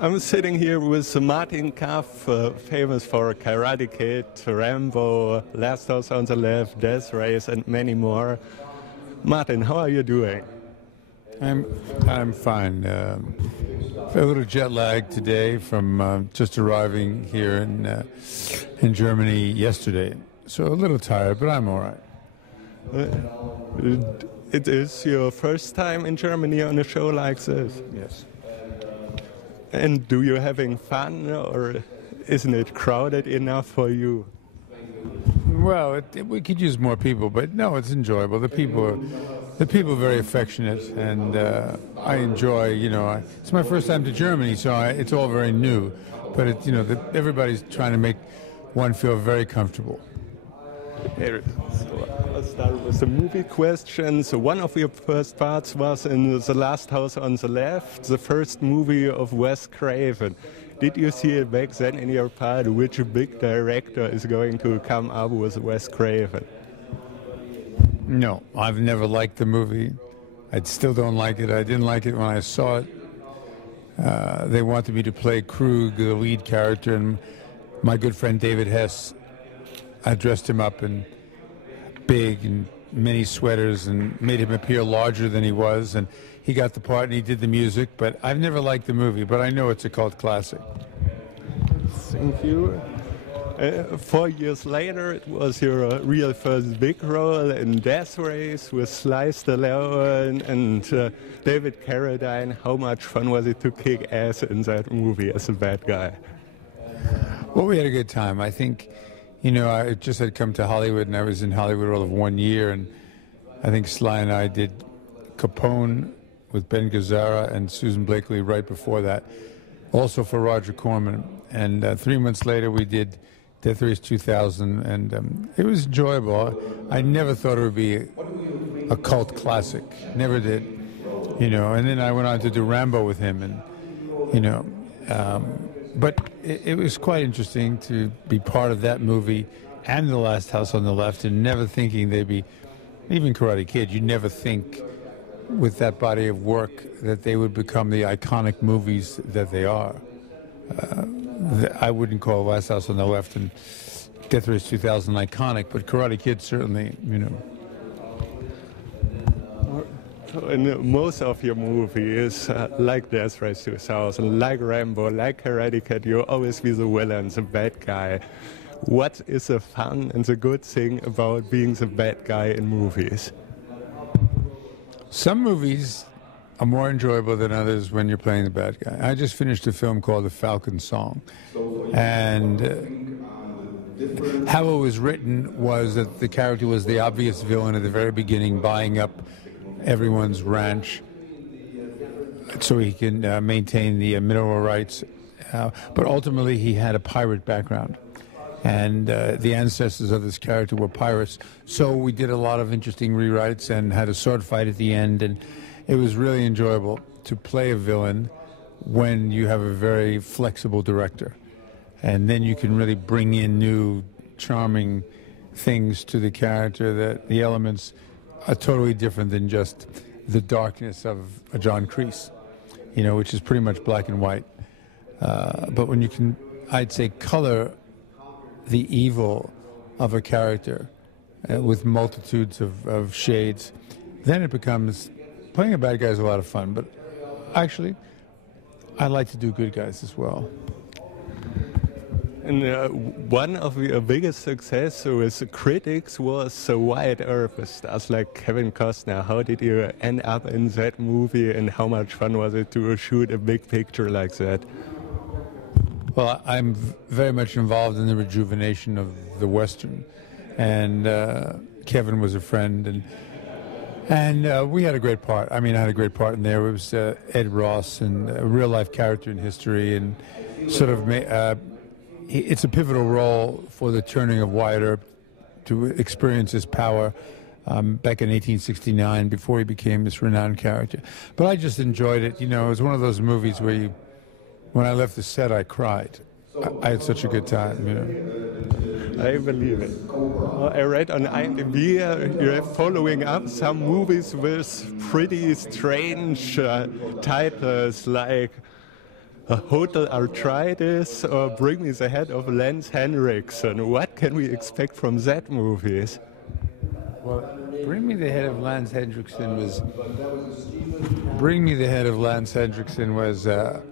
I'm sitting here with Martin Kove, famous for Karate Kid, Rambo, Last House on the Left, Death Race, and many more. Martin, how are you doing? I'm fine. A little jet lag today from just arriving here in Germany yesterday, so a little tired, but I'm all right. It is your first time in Germany on a show like this? Yes. And do you having fun, or isn't it crowded enough for you? Well, we could use more people, but no, it's enjoyable. The people are very affectionate, and I enjoy. It's my first time to Germany, so it's all very new. But everybody's trying to make one feel very comfortable. So I'll start with the movie questions. One of your first parts was in The Last House on the Left, the first movie of Wes Craven. Did you see it back then in your part which big director is going to come up with Wes Craven? No, I've never liked the movie. I still don't like it. I didn't like it when I saw it. They wanted me to play Krug, the lead character, and my good friend David Hess, I dressed him up in big and many sweaters and made him appear larger than he was, and he got the part and he did the music, but I've never liked the movie, but I know it's a cult classic. Thank you. 4 years later, it was your real first big role in Death Race with Sly Stallone and David Carradine. How much fun was it to kick ass in that movie as a bad guy? Well, we had a good time. I think, I just had come to Hollywood, and I was in Hollywood all of 1 year, and I think Sly and I did Capone with Ben Gazzara and Susan Blakely right before that, also for Roger Corman. And 3 months later, we did Death Race 2000, and it was enjoyable. I never thought it would be a cult classic. Never did. And then I went on to do Rambo with him, and, but it was quite interesting to be part of that movie and The Last House on the Left, and never thinking they'd be, even Karate Kid, you never think with that body of work that they would become the iconic movies that they are. I wouldn't call Last House on the Left and Death Race 2000 iconic, but Karate Kid certainly, And most of your movies, like Death Race 2000, like Rambo, like Karate Kid, you always be the villain, the bad guy. What is the fun and the good thing about being the bad guy in movies? Some movies are more enjoyable than others when you're playing the bad guy. I just finished a film called The Falcon Song, and how it was written was that the character was the obvious villain at the very beginning, buying up everyone's ranch so he can maintain the mineral rights, but ultimately he had a pirate background, and the ancestors of this character were pirates, so we did a lot of interesting rewrites and had a sword fight at the end, and it was really enjoyable to play a villain when you have a very flexible director, and then you can really bring in new charming things to the character, that the elements are totally different than just the darkness of a John Kreese, which is pretty much black and white. But when you can, I'd say, color the evil of a character with multitudes of shades, then it becomes, playing a bad guy is a lot of fun. But actually, I like to do good guys as well. And one of your biggest success with critics was Wyatt Earp with stars like Kevin Costner. How did you end up in that movie, and how much fun was it to shoot a big picture like that? Well, I'm very much involved in the rejuvenation of the Western, and Kevin was a friend, and we had a great part. I mean, I had a great part in there. It was Ed Ross, and a real-life character in history, and sort of it's a pivotal role for the turning of Wyatt Earp to experience his power back in 1869 before he became this renowned character. But I just enjoyed it. It was one of those movies where when I left the set, I cried. I had such a good time, I believe it. I read on IMDb you're following up some movies with pretty strange titles like Hotel Arthritis or Bring Me the Head of Lance Henriksen. What can we expect from that movies? Well, Bring Me the Head of Lance Henriksen was... Bring Me the Head of Lance Henriksen was... there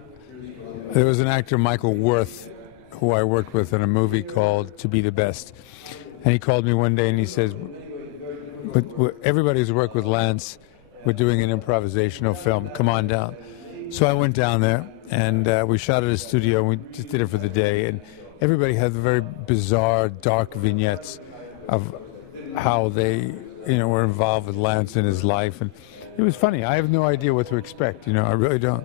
was an actor, Michael Worth, who I worked with in a movie called To Be the Best. And he called me one day and he says, but everybody who's worked with Lance, we're doing an improvisational film. Come on down. So I went down there and we shot at a studio and we just did it for the day. And everybody had very bizarre, dark vignettes of how they, were involved with Lance in his life. And it was funny. I have no idea what to expect, I really don't.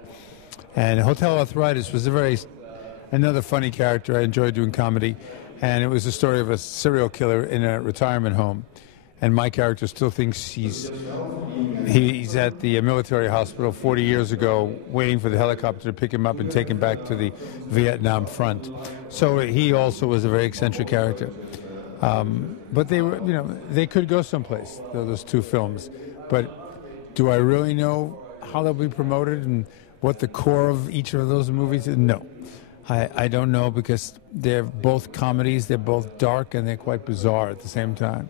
And Hotel Arthritis was another funny character. I enjoyed doing comedy. And it was the story of a serial killer in a retirement home. And my character still thinks he's at the military hospital 40 years ago, waiting for the helicopter to pick him up and take him back to the Vietnam front. So he also was a very eccentric character. But they were, they could go someplace, those two films. But do I really know how they'll be promoted and what the core of each of those movies is? No. I don't know, because they're both comedies, they're both dark, and they're quite bizarre at the same time.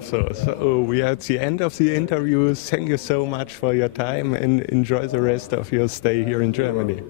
So we are at the end of the interview. Thank you so much for your time and enjoy the rest of your stay here in Germany.